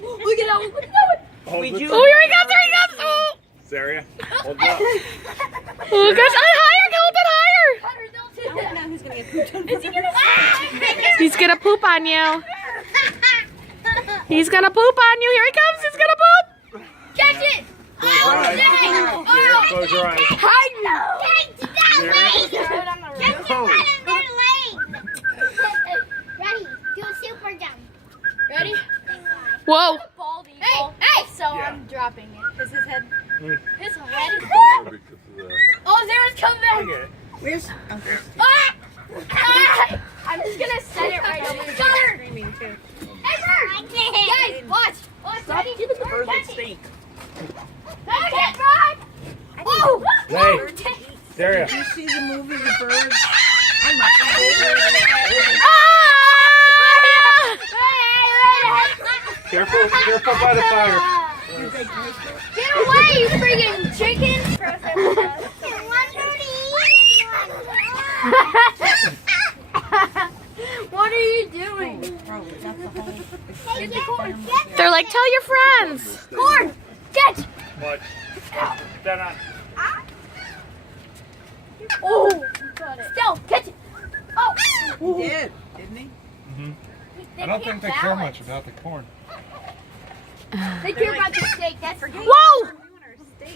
Look at that one. Look at that one. Oh, here he comes, here he comes. Oh, Zaria, hold it up. oh gosh, higher, hold it higher. Hunter, don't do that. Now who's gonna get pooped on? Is he gonna He's gonna poop on you. He's gonna poop on you. Here he comes. He's gonna poop. catch it? Close your eyes. Zaria, close your eyes. I know. Oh. Ready? Do a super jump. Ready? Whoa. Baldy. Hey, Hey. So Yeah. I'm dropping it. Is his head? Mm. His head. Because of the... Oh, Zara's coming I back. get it. Where's Ah! Ah! I'm just gonna set it right over here. screaming too? Guys, watch. Watch. Stop Ready? giving the bird that stink. Catch it, Rod. Whoa. Hey, Zaria. Did you see the movie The Bird? Oh my god. Careful, careful by the fire. Get away, you freaking chicken. What are you doing? Bro, that's the whole... Get the corn. They're like, tell your friends. Corn. Catch. Watch. Stand on. Oh. Still, catch it. Oh. He did, didn't he? I don't think they care much about the corn. They care about the steak. That's Whoa!